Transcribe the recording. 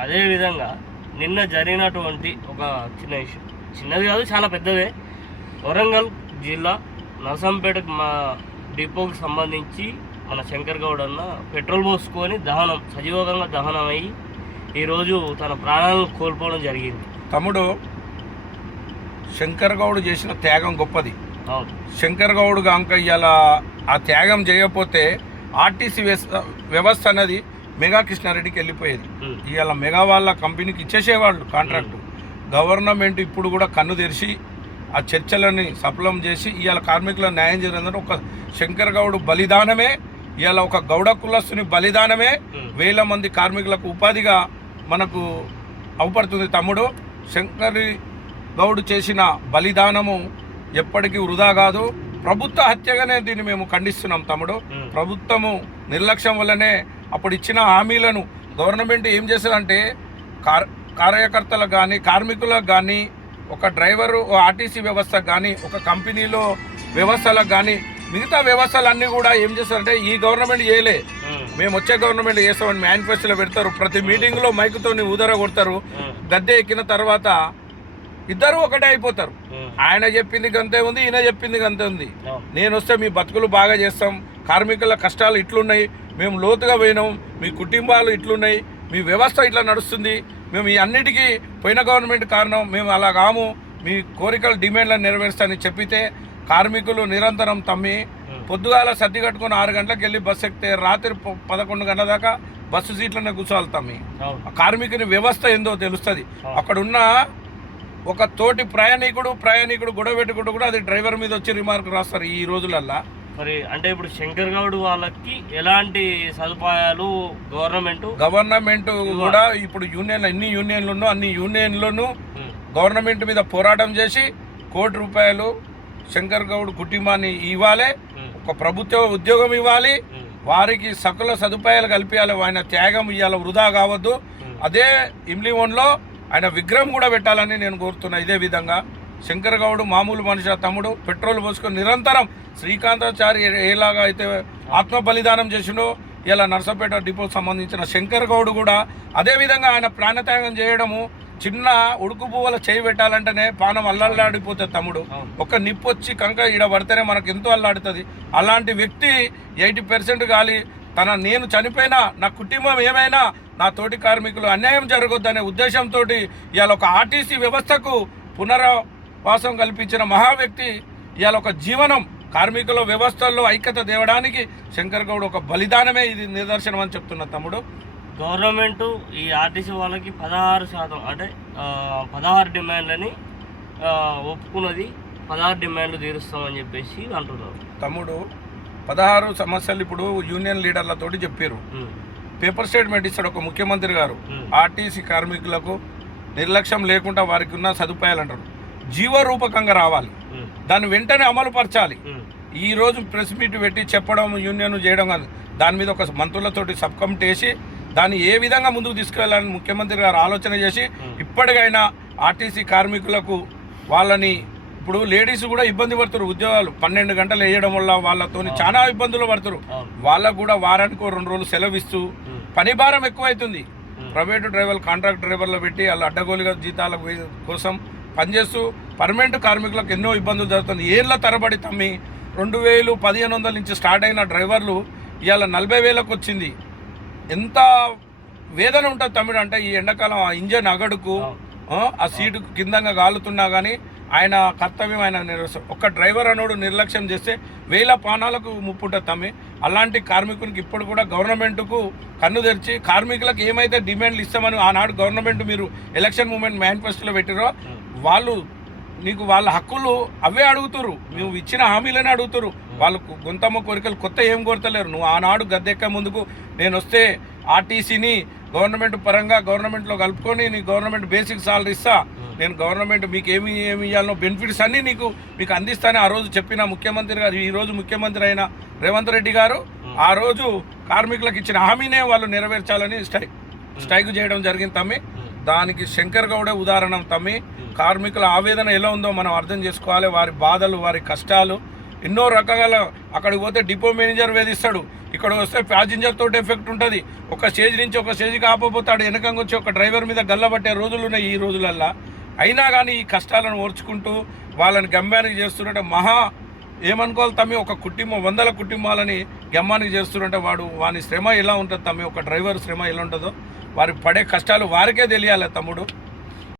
అదేవిధంగా నిన్న జరిగినటువంటి ఒక చిన్న ఇష్యూ, చిన్నది కాదు చాలా పెద్దదే. వరంగల్ జిల్లా నరసంపేట మా డిపోకి సంబంధించి మన శంకర్ గౌడ్ అన్న పెట్రోల్ పోసుకొని సజీవంగా దహనం అయ్యి ఈరోజు తన ప్రాణాలను కోల్పోవడం జరిగింది. తమ్ముడు, శంకర్ గౌడ్ చేసిన త్యాగం గొప్పది. శంకర్ గౌడ్ కనుక ఇవాళ ఆ త్యాగం చేయకపోతే ఆర్టీసీ వ్యవస్థ అనేది మెగా కృష్ణారెడ్డికి వెళ్ళిపోయేది. ఇవాళ మెగా వాళ్ళ కంపెనీకి ఇచ్చేసేవాళ్ళు కాంట్రాక్టు. గవర్నమెంట్ ఇప్పుడు కూడా కన్ను తెరిచి ఆ చర్చలని సఫలం చేసి ఇవాళ కార్మికులకు న్యాయం చేయాలంటే ఒక శంకర్ గౌడ్ బలిదానమే, ఇవాళ ఒక గౌడ కులస్తుని బలిదానమే వేల మంది కార్మికులకు ఉపాధిగా మనకు అవపడుతుంది. తమ్ముడు, శంకర్ గౌడ్ చేసిన బలిదానము ఎప్పటికీ వృధా కాదు. ప్రభుత్వ హత్యగానే దీన్ని మేము ఖండిస్తున్నాం. తమ్ముడు, ప్రభుత్వము నిర్లక్ష్యం వల్లనే అప్పుడు ఇచ్చిన హామీలను గవర్నమెంట్ ఏం చేస్తుందంటే కార్యకర్తలకు కానీ కార్మికులకు కానీ ఒక డ్రైవరు ఆర్టీసీ వ్యవస్థకు కానీ ఒక కంపెనీలో వ్యవస్థలకు కానీ మిగతా వ్యవస్థలన్నీ కూడా ఏం చేస్తారంటే ఈ గవర్నమెంట్ చేయలే, మేము వచ్చే గవర్నమెంట్ చేస్తామని మేనిఫెస్టోలో పెడతారు. ప్రతి మీటింగ్లో మైకుతో ఉదర కొడతారు. గద్దె ఎక్కిన తర్వాత ఇద్దరు ఒకటే అయిపోతారు. ఆయన చెప్పింది గంతే ఉంది, ఈయన చెప్పింది గంతే ఉంది. నేను వస్తే మీ బతుకులు బాగా చేస్తాం, కార్మికుల కష్టాలు ఇట్లున్నాయి, మేము లోతుగా పోయినాం, మీ కుటుంబాలు ఇట్లున్నాయి, మీ వ్యవస్థ ఇట్లా నడుస్తుంది, మేము ఈ అన్నిటికీ పోయిన గవర్నమెంట్ కారణం, మేము అలా కాము, మీ కోరికల డిమాండ్లను నెరవేరుస్తానని చెప్పితే కార్మికులు నిరంతరం తమ్మి పొద్దుగాల సర్ది కట్టుకుని 6 గంటలకు వెళ్ళి బస్సు ఎక్కితే రాత్రి 11 గంటల దాకా బస్సు సీట్లనే కూర్చోవాలి తమ్మి. కార్మికుని వ్యవస్థ ఏందో తెలుస్తుంది. అక్కడున్న ఒక తోటి ప్రయాణికుడు గొడవ పెట్టుకుంటూ కూడా అది డ్రైవర్ మీద వచ్చి రిమార్క్ రాస్తారు ఈ రోజులల్లా. మరి అంటే ఇప్పుడు శంకర్ గౌడ్ వాళ్ళకి ఎలాంటి సదుపాయాలు గవర్నమెంట్ కూడా ఇప్పుడు అన్ని యూనియన్లు అన్ని యూనియన్లను గవర్నమెంట్ మీద పోరాటం చేసి ₹1 కోటి శంకర్ గౌడ్ కుటుంబాన్ని ఇవ్వాలి, ఒక ప్రభుత్వ ఉద్యోగం ఇవ్వాలి, వారికి సకల సదుపాయాలు కల్పించాలి. ఆయన త్యాగం ఇవ్వాలి, వృధా కావద్దు. అదే ఇమ్లీవన్లో ఆయన విగ్రహం కూడా పెట్టాలని నేను కోరుతున్నా. ఇదే విధంగా శంకర్ గౌడ్ మామూలు మనిషి తమ్ముడు, పెట్రోల్ పోసుకొని నిరంతరం శ్రీకాంతాచారి ఎలాగా అయితే ఆత్మ బలిదానం చేసిండో ఇలా నర్సంపేట డిపోకి సంబంధించిన శంకర్ గౌడ్ కూడా అదేవిధంగా ఆయన ప్రాణత్యాగం చేయడము, చిన్న ఉడుకు పువ్వుల చేయి పెట్టాలంటేనే పానం అల్లల్లాడిపోతుంది తమ్ముడు. ఒక నిప్పు వచ్చి కంక ఈడ పడితేనే మనకు ఎంతో అల్లాడుతుంది. అలాంటి వ్యక్తి 80% గాలి నేను చనిపోయినా నా కుటుంబం ఏమైనా నా తోటి కార్మికులు అన్యాయం జరగొద్దనే ఉద్దేశంతో ఇవాళ ఒక ఆర్టీసీ వ్యవస్థకు పునరావాసం కల్పించిన మహా వ్యక్తి ఇవాళ ఒక జీవనం కార్మికుల వ్యవస్థల్లో ఐక్యత తేవడానికి శంకర్ గౌడ్ ఒక బలిదానమే ఇది నిదర్శనం అని చెప్తున్నా తమ్ముడు. గవర్నమెంట్ ఈ ఆర్టీసీ వాళ్ళకి 16% అంటే 16 డిమాండ్లని ఒప్పుకున్నది, 16 డిమాండ్లు తీరుస్తామని చెప్పేసి అంటున్నారు తమ్ముడు. 16 సమస్యలు ఇప్పుడు యూనియన్ లీడర్లతోటి చెప్పారు. పేపర్ స్టేట్మెంట్ ఇస్తాడు ఒక ముఖ్యమంత్రి గారు. ఆర్టీసీ కార్మికులకు నిర్లక్ష్యం లేకుండా వారికి ఉన్న సదుపాయాలు అంటారు జీవరూపకంగా రావాలి, దాన్ని వెంటనే అమలు పరచాలి. ఈరోజు ప్రెస్ మీట్ పెట్టి చెప్పడం యూనియన్ చేయడం కాదు, దాని మీద ఒక మంత్రులతోటి సబ్ కమిటీ వేసి దాన్ని ఏ విధంగా ముందుకు తీసుకెళ్లాలని ముఖ్యమంత్రి గారు ఆలోచన చేసి ఇప్పటికైనా ఆర్టీసీ కార్మికులకు వాళ్ళని ఇప్పుడు లేడీస్ కూడా ఇబ్బంది పడుతారు. ఉద్యోగాలు 12 గంటలు వేయడం వల్ల వాళ్ళతో చాలా ఇబ్బందులు పడుతారు. వాళ్ళకు కూడా వారానికి 2 రోజులు సెలవు ఇస్తూ పని భారం ఎక్కువైతుంది. ప్రైవేటు డ్రైవర్లు కాంట్రాక్ట్ డ్రైవర్లు పెట్టి వాళ్ళ అడ్డగోలుగా జీతాల కోసం పనిచేస్తూ పర్మనెంట్ కార్మికులకు ఎన్నో ఇబ్బందులు జరుగుతుంది. ఏళ్ళ తరబడి తమ్మి 2000, 1500 నుంచి స్టార్ట్ అయిన డ్రైవర్లు ఇవాళ 40,000కు వచ్చింది. ఎంత వేదన ఉంటుంది తమ్ముడు అంటే ఈ ఎండాకాలం ఆ ఇంజన్ అగడుకు ఆ సీటు కిందంగా గాలుతున్నా కానీ ఆయన కర్తవ్యం ఆయన నిర్వహిస్తారు. ఒక్క డ్రైవర్ అనోడు నిర్లక్ష్యం చేస్తే 1000 ప్రాణాలకు ముప్పు ఉంటుంది తమ్మి. అలాంటి కార్మికునికి ఇప్పుడు కూడా గవర్నమెంట్కు కన్ను తెరిచి కార్మికులకు ఏమైతే డిమాండ్లు ఇస్తామని ఆనాడు గవర్నమెంట్ మీరు ఎలక్షన్ మూమెంట్ మేనిఫెస్టోలో పెట్టిరో వాళ్ళు నీకు వాళ్ళ హక్కులు అవే అడుగుతురు, నువ్వు ఇచ్చిన హామీలనే అడుగుతురు. వాళ్ళకు గొంతమ్మ కోరికలు కొత్త ఏం కోరతలేరు. నువ్వు ఆనాడు గద్దెక్క ముందుకు నేను వస్తే ఆర్టీసీని గవర్నమెంట్ పరంగా గవర్నమెంట్లో కలుపుకొని నీ గవర్నమెంట్ బేసిక్ సాలరీ ఇస్తా, నేను గవర్నమెంట్ మీకు ఏమి ఇవ్వాలనో బెనిఫిట్స్ అన్నీ మీకు అందిస్తానే ఆ రోజు చెప్పిన ముఖ్యమంత్రి గారు, ఈరోజు ముఖ్యమంత్రి అయిన రేవంత్ రెడ్డి గారు ఆ రోజు కార్మికులకు ఇచ్చిన హామీనే వాళ్ళు నెరవేర్చాలని స్ట్రైక్ చేయడం జరిగింది తమ్మి. దానికి శంకర్ గౌడే ఉదాహరణ తమ్మి. కార్మికుల ఆవేదన ఎలా ఉందో మనం అర్థం చేసుకోవాలి, వారి బాధలు వారి కష్టాలు ఎన్నో రకాల అక్కడికి పోతే డిపో మేనేజర్ వేధిస్తాడు, ఇక్కడ వస్తే ప్యాసింజర్ తోటి ఎఫెక్ట్ ఉంటుంది. ఒక స్టేజ్ నుంచి ఒక స్టేజ్కి ఆపబోతాడు, వెనకంగా వచ్చి ఒక డ్రైవర్ మీద గల్లబట్టే రోజులు ఉన్నాయి ఈ రోజులల్లో. అయినా కానీ ఈ కష్టాలను ఓర్చుకుంటూ వాళ్ళని గమ్యానికి చేస్తున్నట్టే ఏమనుకోవాలి తమ్మి, ఒక కుటుంబం 100 కుటుంబాలని గమ్యానికి చేస్తున్నట్టే వాని శ్రమ ఎలా ఉంటుంది తమ్మి, ఒక డ్రైవర్ శ్రమ ఎలా ఉంటుందో వారి పడే కష్టాలు వారికే తెలియాలి తమ్ముడు.